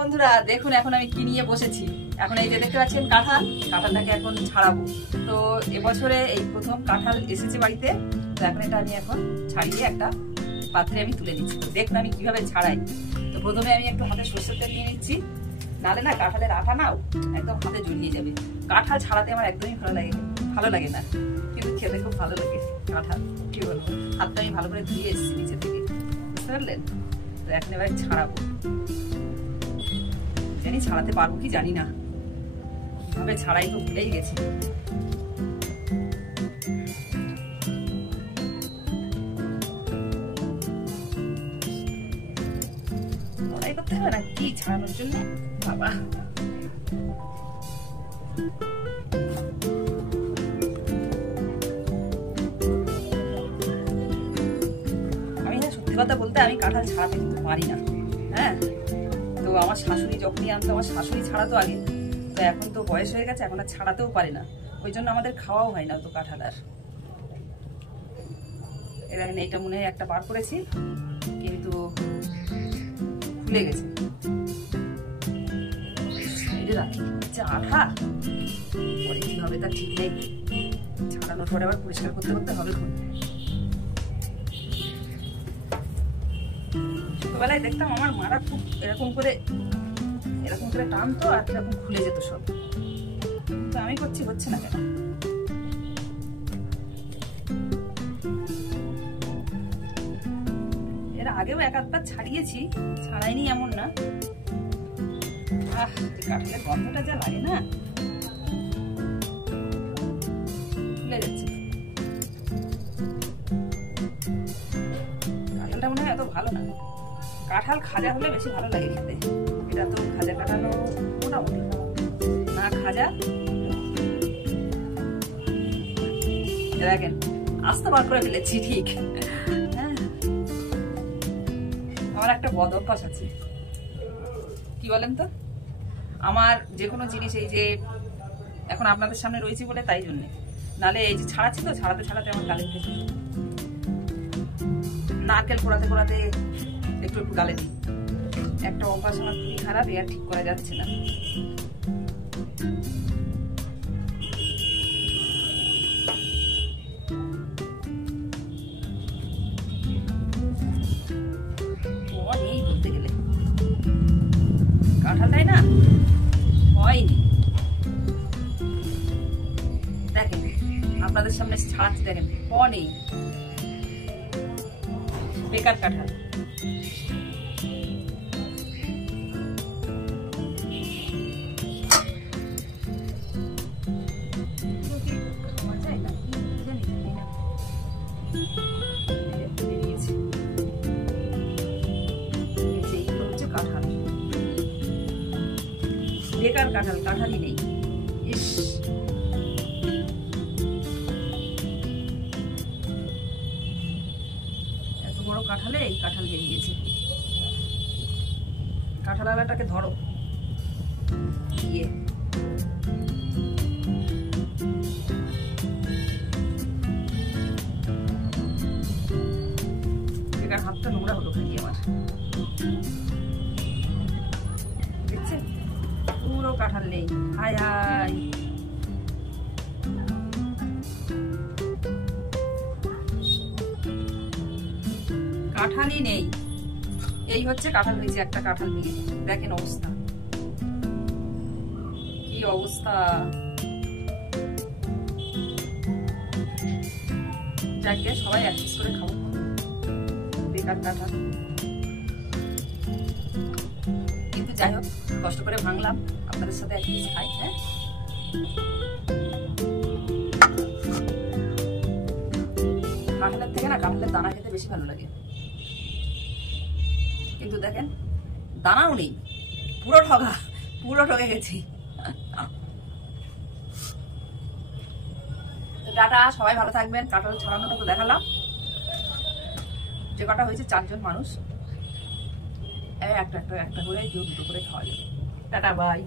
বন্ধুরা দেখুন এখন আমি কি নিয়ে বসেছি। এখন এই যে দেখতে পাচ্ছেন কাঁঠালটাকে এখন ছাড়াবো। তো এবছরে এই প্রথম কাঁঠাল এসেছে বাড়িতে, তো এখন এটা আমি এখন ছাড়িয়ে একটা পাত্রে আমি তুলে নিচ্ছি। দেখুন আমি কিভাবে ছাড়াই। তো প্রথমে আমি একটু হাতে সরষের তেল নিয়ে নিচ্ছি, নালে না কাঁঠালের আঠা নাও একদম হাতে জড়িয়ে যাবে। কাঁঠাল ছাড়াতে আমার একদমই ভালো লাগে না, কিন্তু খেতে খুব ভালো লাগে কাঁঠাল। কি বলবো, হাতটা আমি ভালো করে ধুয়ে এসেছি নিচে থেকে, বুঝতে পারলেন? তো এখন এবার ছাড়াবো। জানি ছাড়াতে পারবো কি জানি না, কিভাবে ছাড়াই তো ভুলেই গেছি। লড়াই করতে হবে না কি ছাড়ানোর জন্য বাবা। আমি না সত্যি কথা বলতে আমি কাঁঠাল ছাড়াতে কিন্তু পারি না। হ্যাঁ, তো আমার শাশুড়ি যখনই আনতো, আমার শাশুড়ি ছাড়াতো আগে, তো এখন তো বয়স হয়ে গেছে, এখন আর ছাড়াতেও পারে না, ওই জন্য আমাদের খাওয়াও হয় না তো কাঁঠাল আর। দেখেন এইটা মনে হয় একটা বার করেছি, কিন্তু খুলে গেছে। আঠা পরে কি হবে তা ঠিক নেই, ছাড়ানোর পরে আবার পরিষ্কার করতে করতে হবে। ছোটবেলায় দেখতাম আমার মারা খুব এরকম করে টানতো আর এরকম খুলে যেত সব, তো আমি করছি হচ্ছে না কেন? এর আগেও এক আধবার ছাড়িয়েছি, ছাড়াইনি এমন না। কাঁঠালের গন্ধটা যা লাগে না, খুলে যাচ্ছে। কাঁঠালটা মনে হয় এত ভালো না, কাঁঠাল খাজা হলে বেশি ভালো লাগে খেতে। এটা তো খাজা কাটানো মোটামুটি না, খাজা দেখেন আস্তে বার করে ফেলেছি। ঠিক, হ্যাঁ, আমার একটা বদ অভ্যাস আছে, কি বলেন তো? আমার যে কোনো জিনিস, এই যে এখন আপনাদের সামনে রয়েছি বলে তাই জন্যে, নালে এই যে ছাড়াচ্ছি তো ছাড়াতে আমার গালে উঠে যেত। নারকেল পোড়াতে একটু গালে দিই। একটা অভ্যাস আমার খুবই খারাপ, এর ঠিক করা যাচ্ছে না। এই বলতে গেলে কাঁঠালটাই না হয়নি। দেখেন আপনাদের সামনে ছাড়াচ্ছি, দেখেন নেই, বেকার কাঁঠাল। বেকার কাঁঠালই নেই। ইস, এত বড় কাঁঠালে এই কাঁঠাল বেরিয়েছে। কাঁঠাল আলাটাকে ধরো ইয়ে, বেকার হাতটা নোংরা হলো খালি আমার। দেখছেন পুরো কাঁঠাল নেই। হাই হাই, কাঁঠালই নেই। এই হচ্ছে কাঁঠাল হয়েছে, একটা কাঁঠাল নিয়ে দেখেন অবস্থা, কি অবস্থা। যাকে সবাই এক পিস করে খাবো, বেকার কাঁঠাল। কিন্তু যাই হোক, কষ্ট করে ভাঙলাম, আপনাদের সাথে এক পিস খাই। হ্যাঁ, কাঁঠালের থেকে না কাঁঠালের দানা খেতে বেশি ভালো লাগে, কিন্তু দেখেন দানাও নেই, পুরো ঠকে গেছি। টাটা, সবাই ভালো থাকবেন। কাঁঠাল ছাড়ানোটা তো দেখালাম, যে কটা হয়েছে 4 জন মানুষ, একটা করে কেউ 2টো করে খাওয়া যাবে। Tata, by.